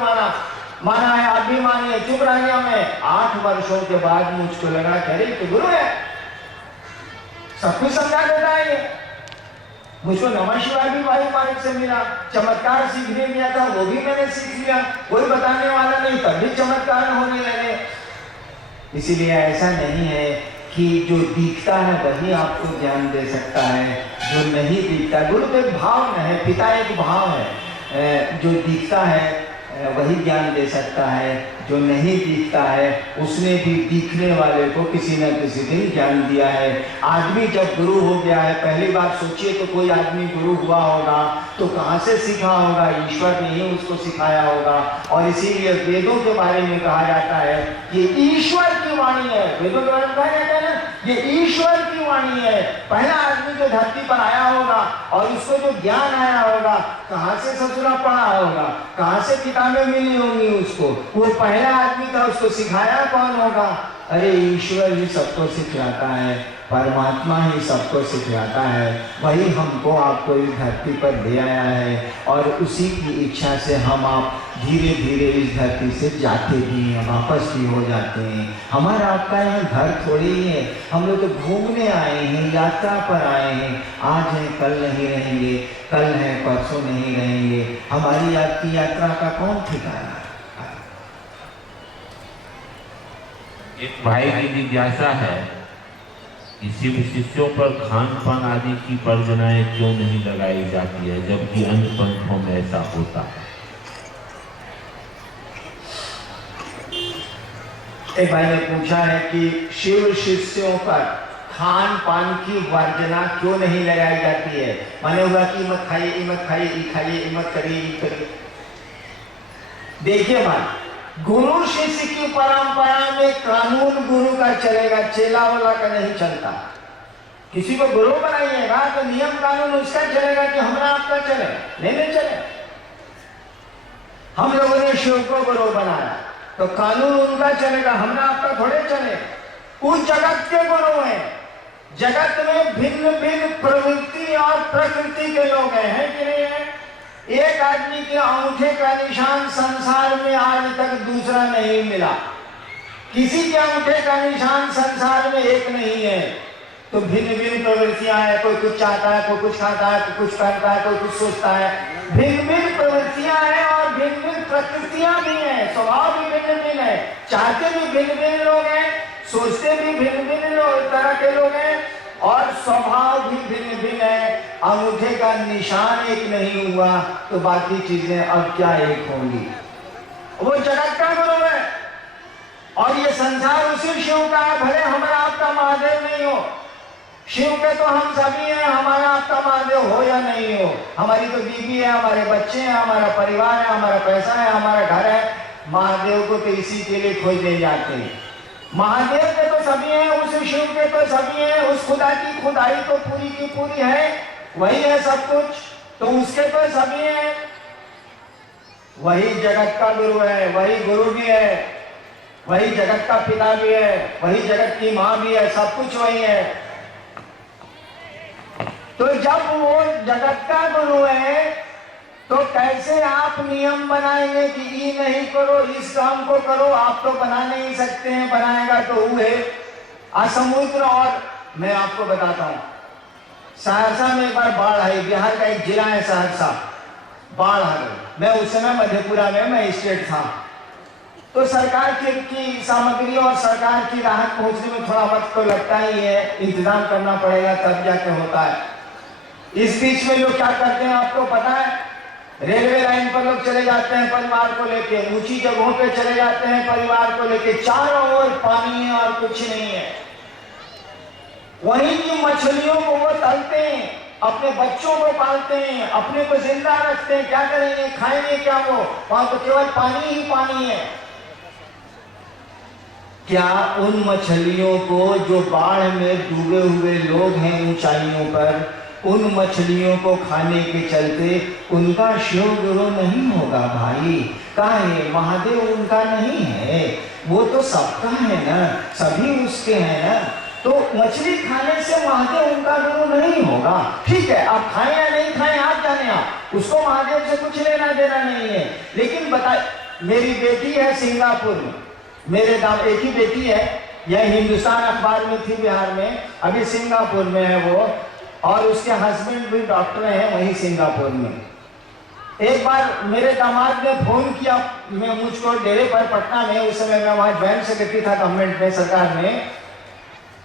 माना है, आप भी मानिए, चुप रह गया मैं। 8 वर्षों के बाद मुझको लगा कि तो गुरु है, सब कुछ समझा देता है ये। मुझको नमः शिवाय भी भाई मालिक से मिला, चमत्कार सीखने गया था, वो भी मैंने सीख लिया, कोई बताने वाला नहीं, तब भी चमत्कार होने लगे। इसीलिए ऐसा नहीं है कि जो दिखता है वही आपको ज्ञान दे सकता है, जो नहीं दिखता, गुरु तो एक भाव है, पिता एक भाव है, जो दिखता है वही ज्ञान दे सकता है, जो नहीं दिखता है उसने भी दिखने वाले को किसी न किसी दिन ज्ञान दिया है। आदमी जब गुरु हो गया है, पहली बार सोचिए तो कोई आदमी गुरु हुआ होगा तो कहाँ से सीखा होगा, ईश्वर ने ही उसको सिखाया होगा। और इसीलिए वेदों के बारे में कहा जाता है ये ईश्वर की वाणी है, वेदों के बारे में कहा जाता है ना, ये ईश्वर की वाणी है। पहला आदमी जो धरती पर आया होगा और उसको जो ज्ञान आया होगा, कहाँ से ससुरा पढ़ा होगा, कहाँ से किताबें मिली होंगी उसको, वो पहला आदमी था, उसको सिखाया कौन होगा? अरे ईश्वर ही सबको सिखाता है, परमात्मा ही सबको सिखाता है, वही हमको आपको इस धरती पर ले आया है, और उसी की इच्छा से हम आप धीरे धीरे इस धरती से जाते भी हैं, वापस भी हो जाते हैं। हमारा आपका यहाँ घर थोड़ी ही है, हम लोग तो घूमने आए हैं, यात्रा पर आए हैं, आज हैं कल नहीं रहेंगे, कल है परसों नहीं रहेंगे। हमारी आपकी यात्रा का कौन ठिकाना? एक भाई की जिज्ञासा है कि शिव शिष्यों पर खान पान आदि की परियोजनाएं क्यों नहीं लगाई जाती है, जबकि अन्य पंथों में ऐसा होता है। एक भाई ने पूछा है कि शिव शिष्यों पर खान पान की वर्जना क्यों नहीं लगाई जाती है। माने हुआ कि मत खाइए, मत खाइए, खाइए, मत करिए। देखिए भाई, गुरु शिष्य की परंपरा में कानून गुरु का चलेगा, चेला वाला का नहीं चलता। किसी को गुरु बनाइएगा तो नियम कानून उसका चलेगा कि हमारा आपका चले, नहीं चले। हम लोगों ने शिव को गुरु बनाया तो कानून उनका चलेगा, हमारा आपका थोड़े चले। उस जगत के गुरु हैं, जगत में भिन्न भिन्न प्रवृत्ति और प्रकृति के लोग हैं कि नहीं है। एक आदमी के अंगूठे का निशान संसार में आज तक दूसरा नहीं मिला, किसी के अंगूठे का निशान संसार में एक नहीं है। तो भिन्न भिन्न प्रवृत्तियां हैं, कोई कुछ चाहता है, कोई कुछ खाता है, कोई कुछ करता है, कोई कुछ सोचता है। भिन्न भिन्न प्रवृत्तियां हैं और भिन्न भिन्न प्रकृतियां भी हैं, स्वभाव भी भिन्न भिन्न है, चाहते भी भिन्न भिन्न लोग हैं, सोचते भी भिन्न भिन्न तरह के लोग हैं, और स्वभाव भी भिन्न भिन्न है। अंगूठे का निशान एक नहीं हुआ तो बाकी चीजें अब क्या एक होंगी। वो जगत का गुरु है और ये संसार उसी शिव का है। भले हमारा आपका महादेव नहीं हो, शिव के तो हम सभी हैं, हमारा आपका महादेव हो या नहीं हो। हमारी तो बीवी है, हमारे बच्चे हैं, हमारा परिवार है, हमारा पैसा है, हमारा घर है। महादेव को तो इसी के लिए खोजने जाते हैं। महादेव के तो सभी हैं, उस शिव के तो सभी हैं, उस खुदा की खुदाई तो पूरी की पूरी है, वही है सब कुछ, तो उसके तो सभी हैं। वही जगत का गुरु है, वही गुरु भी है, वही जगत का पिता भी है, वही जगत की माँ भी है, सब कुछ वही है। तो जब वो जगत का गुरु है तो कैसे आप नियम बनाएंगे कि ये नहीं करो, इस काम को करो? आप तो बना नहीं सकते हैं, बनाएगा तो वो है असमुद्र। और मैं आपको बताता हूं, सहरसा में एक बार बाढ़ आई, बिहार का एक जिला है सहरसा, बाढ़ आ गई। मैं उस समय मधेपुरा में मैं स्टेट था, तो सरकार की सामग्री और सरकार की राहत पहुंचने में थोड़ा वक्त तो लगता ही है, इंतजाम करना पड़ेगा तब जाके होता है। इस बीच में लोग क्या करते हैं आपको पता है? रेलवे लाइन पर लोग चले जाते हैं परिवार को लेके, ऊंची जगहों पे चले जाते हैं परिवार को लेके, चारों ओर पानी है और कुछ नहीं है। वहीं की मछलियों को वो तलते हैं, अपने बच्चों को पालते हैं, अपने को जिंदा रखते हैं। क्या करेंगे, खाएंगे क्या? वो वहां तो केवल पानी ही पानी है। क्या उन मछलियों को जो बाढ़ में डूबे हुए लोग हैं ऊंचाइयों पर, उन मछलियों को खाने के चलते उनका शिव गुरु नहीं होगा भाई? काहे? महादेव उनका नहीं है, वो तो सबका है ना, सभी उसके हैं ना। तो मछली खाने से महादेव उनका गुरु नहीं होगा। ठीक है, आप खाएं या नहीं खाएं आप जाने, आप उसको महादेव से कुछ लेना देना नहीं है। लेकिन बताए, मेरी बेटी है सिंगापुर में, मेरे दाम एक ही बेटी है, यह हिंदुस्तान अखबार में थी बिहार में, अभी सिंगापुर में है वो, और उसके हस्बैंड भी डॉक्टर हैं वहीं सिंगापुर में। एक बार मेरे दामाद ने फोन किया मैं मुझको डेरे पर पटना में, उस समय मैं वहां ज्वाइंट सेक्रेटरी था गवर्नमेंट में, सरकार में,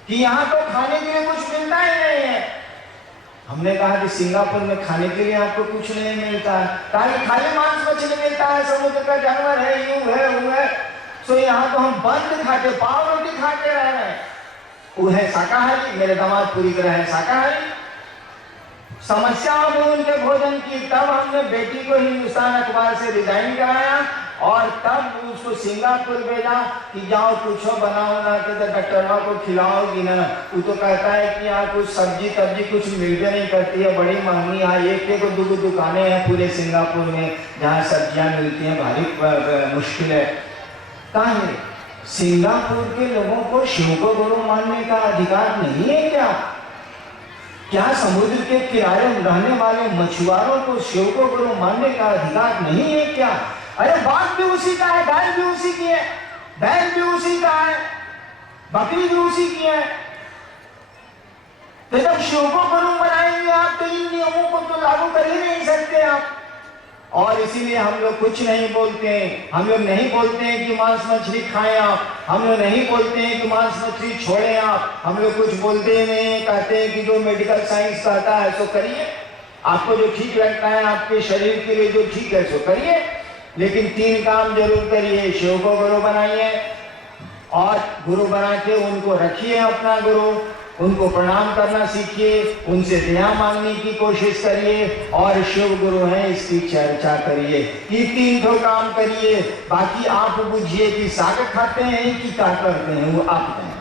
कि यहाँ तो खाने के लिए कुछ मिलता ही नहीं है। हमने कहा कि सिंगापुर में खाने के लिए आपको कुछ नहीं मिलता है? कहा कि खाली मांस मछली मिलता है, समुद्र का जानवर है, यूं है वो है। तो यहाँ तो हम बंद खाते, पाव रोटी खाते रह रहे हैं। वो है शाकाहारी, मेरे दामाद पूरी तरह है शाकाहारी। समस्याओं में उनके भोजन की, तब हमने बेटी को हिंदुस्तान अखबार से रिजाइन कराया और तब उसको सिंगापुर भेजा कि जाओ कुछ बनाओ ना, तो डॉक्टरों को खिलाओगी ना। वो तो कहता है कि यहाँ कुछ सब्जी तब्जी कुछ मिलते नहीं करती है, बड़ी महंगी। यहाँ एक दो दुकानें हैं पूरे सिंगापुर में जहाँ सब्जियां मिलती हैं, भारी मुश्किल है। कहाँ है? सिंगापुर के लोगों को शिव को गुरु मानने का अधिकार नहीं है क्या? क्या समुद्र के किनारे रहने वाले मछुआरों को शिव को गुरु मानने का अधिकार नहीं है क्या? अरे बाघ भी उसी का है, गाय भी उसी की है, बैल भी उसी का है, बकरी भी उसी की है। तो जब शिव को गुरु बनाएंगे आप, तो इन नियमों को तो लागू कर ही नहीं सकते आप। और इसीलिए हम लोग कुछ नहीं बोलते हैं। हम लोग नहीं बोलते हैं कि मांस मछली खाएं आप, हम लोग नहीं बोलते हैं कि मांस मछली छोड़ें आप, हम लोग कुछ बोलते नहीं, कहते हैं कि जो मेडिकल साइंस कहता है सो करिए, आपको जो ठीक लगता है आपके शरीर के लिए जो ठीक है सो करिए, लेकिन 3 काम जरूर करिए। शिव को गुरु बनाइए और गुरु बना के उनको रखिए अपना गुरु, उनको प्रणाम करना सीखिए, उनसे दया मांगने की कोशिश करिए और शिव गुरु हैं इसकी चर्चा करिए। ये 3 तो काम करिए। बाकी आप बुझिए कि साग खाते हैं कि क्या करते हैं, वो आप हैं।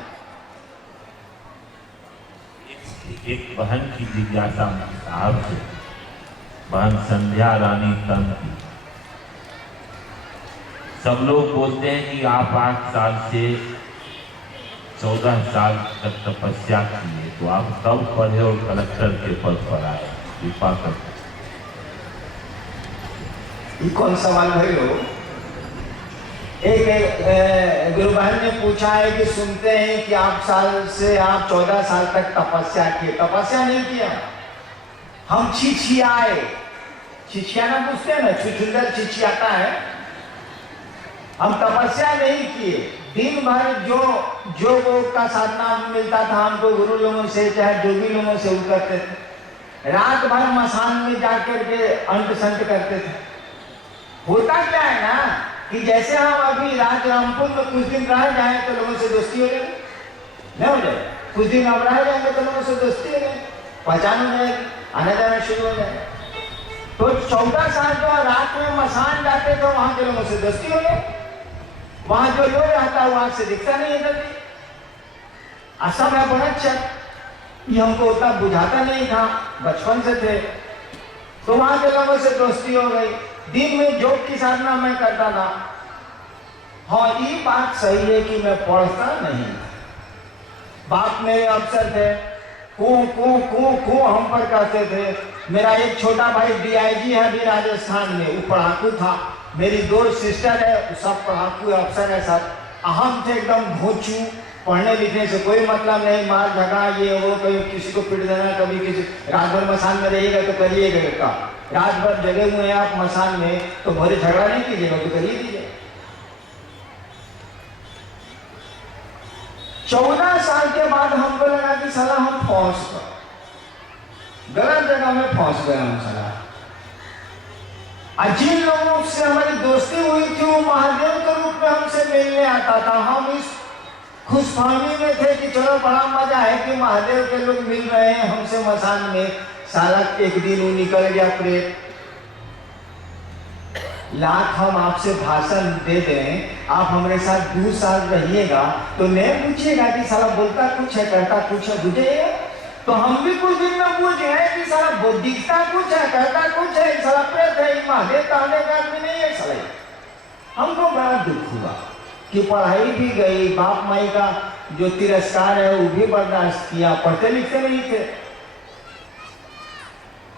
एक बहन की जिज्ञासा साहब से, बहन संध्या रानी तंत्र, सब लोग बोलते हैं कि आप 8 साल से 14 साल तक तपस्या किए, तो आप कब पढ़े और कलेक्टर के पद पर आए? कृपा करके। ये कौन सवाल भाई लोग? एक गुरु बहन ने पूछा है कि सुनते हैं कि आप 14 साल तक तपस्या किए। तपस्या नहीं किया, हम छिछियाए। छिछियाना पूछते हैं ना, छुछुंदर छिछियाता है। हम तपस्या नहीं किए, दिन भर जो का साधना मिलता था हमको गुरु लोगों से, चाहे जोगी लोगों से, वो करते थे। रात भर मसान में जाकर के अंत संत करते थे। होता क्या है ना कि जैसे हम अभी राजरामपुर में कुछ दिन रह जाए तो लोगों से दोस्ती हो जाए, नहीं हो जाए? कुछ दिन हम रह जाएंगे तो लोगों से दोस्ती हो जाए, पहचान हो जाएगी, आना जाना शुरू हो जाए। तो 14 साल जो रात में मसान जाते थे वहां के लोगों से दोस्ती हो जाए। वहां जो लोग रहता है वहां से दिखता नहीं है जल्दी, असम है बड़ा अच्छा। ये हमको उतना बुझाता नहीं था, बचपन से थे, तो वहां के लोगों से दोस्ती हो गई। दिन में योग की साधना मैं करता था। हाँ, ये बात सही है कि मैं पढ़ता नहीं। बाप मेरे अफसर थे, कू हम पर कहते थे। मेरा एक छोटा भाई DIG है अभी राजस्थान में, वो पढ़ाकू था। मेरी 2 सिस्टर है, सब पढ़ाकू अफसर है, सब अहम थे एकदम भोचू। पढ़ने लिखने से कोई मतलब नहीं, मार झगड़ा ये वो, कभी किसी को पीट देना, कभी किसी। रात भर मसान में रहिएगा तो करिएगा का, रात भर जगे हुए हैं आप मसान में तो भरे झगड़ा नहीं कीजिएगा, तो करिए दीजिए। 14 साल के बाद हमको लगा कि साला हम फौज पर, गलत जगह में फंस गए हम साला। जिन लोगों से हमारी दोस्ती हुई थी वो महादेव के रूप में हमसे मिलने आता था। हम इस खुशफहमी में थे कि चलो बड़ा मजा है कि महादेव के लोग मिल रहे हैं हमसे मसान में। साला एक दिन वो निकल गया प्रेत। लाख हम आपसे भाषण दे दें, आप हमारे साथ 2 साल रहिएगा तो नहीं पूछिएगा कि साला बोलता कुछ है करता कुछ है, बुझे? तो हम भी कुछ दिन में पूछ गए कि साला दिखता कुछ है करता कुछ है, साला प्रेत है, महादेव ताने का आदमी नहीं है साला। हमको बड़ा दुख हुआ कि पढ़ाई भी गई, बाप माई का जो तिरस्कार है वो भी बर्दाश्त किया, पढ़ते लिखते नहीं थे।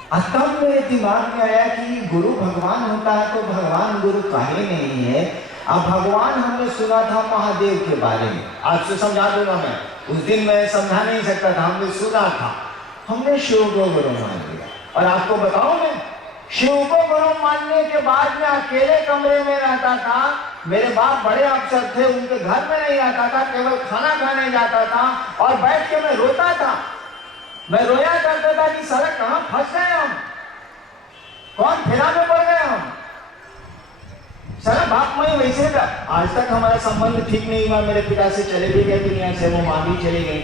तब मेरे दिमाग में आया कि गुरु भगवान होता है तो भगवान गुरु काहे नहीं है। अब भगवान हमने सुना था महादेव के बारे में, आज से समझा दूंगा मैं, उस दिन मैं समझा नहीं सकता था, हमने सुना था। हमने शिव को गुरु मान लिया। और आपको बताऊं मैं, शिव को गुरु मानने के बाद में अकेले कमरे में रहता था। मेरे बाप बड़े अफसर थे, उनके घर में नहीं आता था, केवल खाना खाने जाता था और बैठ के मैं रोता था। मैं रोया करता था कि साला कहां फंस गए हम, कौन फेरा में पड़ गए हम। साला बाप माई वैसे था। आज तक हमारा संबंध ठीक नहीं हुआ। मेरे पिता से चले भी गए दुनिया से, वो मां भी चली गई।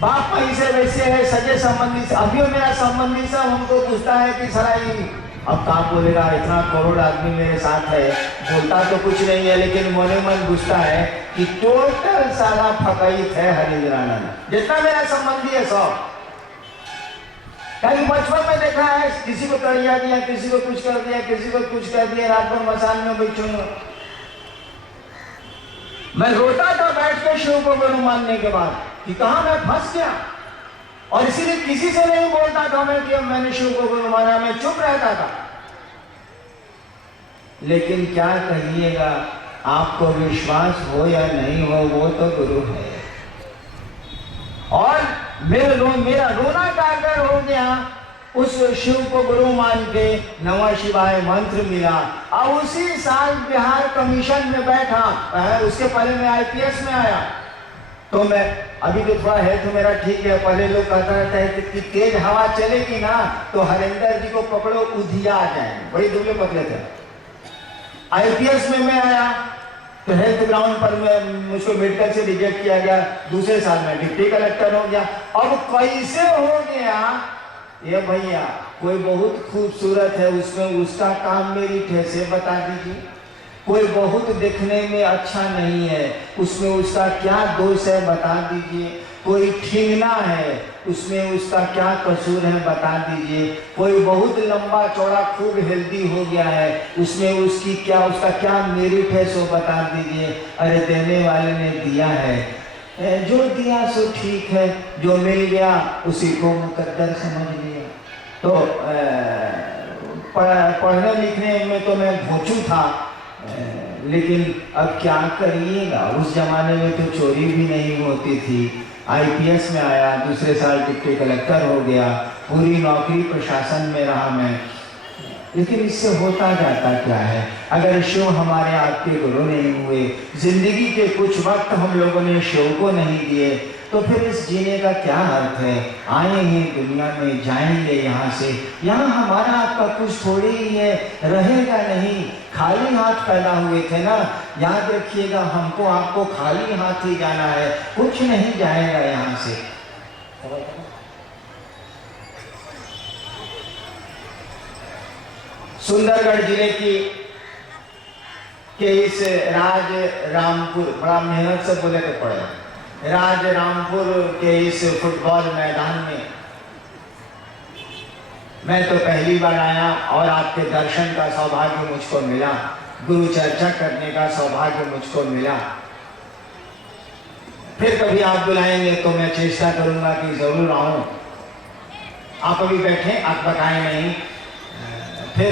बाप माई से वैसे है, सगे संबंधी से। अभी मेरा संबंधी सब हमको पूछता है कि साला अब कहाँ बोलेगा, इतना करोड़ आदमी मेरे साथ है, बोलता तो कुछ नहीं है लेकिन मने मन पूछता है कि टोटल साला फकाइत है हरिंद्रानंद, जितना मेरा संबंधी है सब। बचपन में देखा है, किसी को तड़िया दिया, किसी को कुछ कर दिया, किसी को कुछ कर दिया, रात भर मसान में बैठूंगा। मैं रोता था बैठ के शिव को गुरु मानने के बाद कि कहां मैं फंस गया। और इसीलिए किसी से नहीं बोलता था मैं कि मैंने शिव को गुरु माना, मैं चुप रहता था। लेकिन क्या कहिएगा, आपको विश्वास हो या नहीं हो, वो तो गुरु है। और मेरा रोना काकर हो गया उस शिव को गुरु मान के। नमः शिवाय मंत्र मिला और उसी साल बिहार कमीशन में बैठा। उसके पहले मैं IPS में आया। तो मैं अभी तो थोड़ा हेल्थ मेरा ठीक है। पहले लोग कहता रहता है कि तेज हवा चलेगी ना तो हरिंदर जी को पकड़ो उधिया आ जाएंगे, बड़ी दुबले पतले थे। IPS में मैं आया तो हेल्थ ग्राउंड पर मुझको मेडिकल से रिजेक्ट किया गया। दूसरे साल में डिप्टी कलेक्टर हो गया। अब कैसे हो गया ये भैया, कोई बहुत खूबसूरत है, उसमें उसका काम मेरी कैसे बता दीजिए। कोई बहुत देखने में अच्छा नहीं है, उसमें उसका क्या दोष है बता दीजिए। कोई ठिंगना है, उसमें उसका क्या कसूर है बता दीजिए। कोई बहुत लंबा चौड़ा खूब हेल्दी हो गया है, उसमें उसका क्या मेरिट है सो बता दीजिए। अरे देने वाले ने दिया है, जो दिया सो ठीक है, जो मिल गया उसी को मुकद्दर समझ लिया। तो पढ़ने लिखने में तो मैं भोचू था, लेकिन अब क्या करिएगा। उस जमाने में तो चोरी भी नहीं होती थी। IPS में आया, दूसरे साल डिप्टी कलेक्टर हो गया, पूरी नौकरी प्रशासन में रहा मैं। लेकिन इससे होता जाता क्या है, अगर शिव हमारे आपके गुरु नहीं हुए, जिंदगी के कुछ वक्त हम लोगों ने शिव को नहीं दिए, तो फिर इस जीने का क्या अर्थ है। आए हैं दुनिया में, जाएंगे यहाँ से। यहाँ हमारा आपका कुछ थोड़ी ही है, रहेगा नहीं। खाली हाथ पैदा हुए थे ना, याद रखिएगा, हमको आपको खाली हाथ ही जाना है, कुछ नहीं जाएगा यहाँ से। सुंदरगढ़ जिले के इस राज रामपुर, बड़ा मेहनत से बोले के पड़े, राज रामपुर के इस फुटबॉल मैदान में मैं तो पहली बार आया और आपके दर्शन का सौभाग्य मुझको मिला, गुरु चर्चा करने का सौभाग्य मुझको मिला। फिर कभी आप बुलाएंगे तो मैं चेष्टा करूंगा कि जरूर आऊं। आप अभी बैठे, आप बताएं नहीं, फिर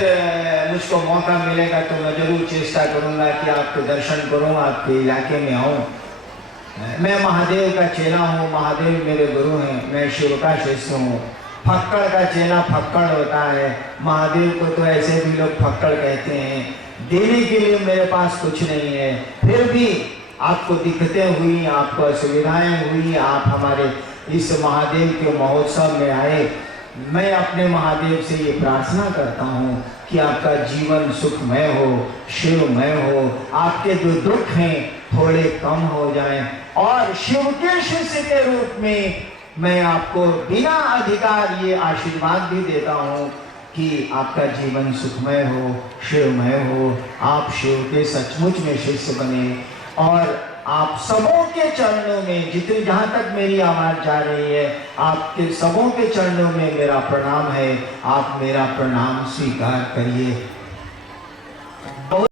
मुझको मौका मिलेगा तो मैं जरूर चेष्टा करूंगा कि आपके दर्शन करूं, आपके इलाके में आऊं। मैं महादेव का चेला हूँ, महादेव मेरे गुरु हैं, मैं शिव का शिष्य हूँ। फक्कड़ का चेला फक्कड़ होता है, महादेव को तो ऐसे भी लोग फक्कड़ कहते हैं। देने के लिए मेरे पास कुछ नहीं है, फिर भी आपको दिक्कतें हुई, आपको असुविधाएं हुई, आप हमारे इस महादेव के महोत्सव में आए। मैं अपने महादेव से ये प्रार्थना करता हूँ कि आपका जीवन सुखमय हो, शिवमय हो, आपके जो दुख हैं थोड़े कम हो जाएं, और शिव के शिष्य के रूप में मैं आपको बिना अधिकार ये आशीर्वाद भी देता हूँ कि आपका जीवन सुखमय हो, शिवमय हो, आप शिव के सचमुच में शिष्य बने, और आप सबों के चरणों में, जितनी जहाँ तक मेरी आवाज जा रही है, आपके सबों के चरणों में मेरा प्रणाम है। आप मेरा प्रणाम स्वीकार करिए।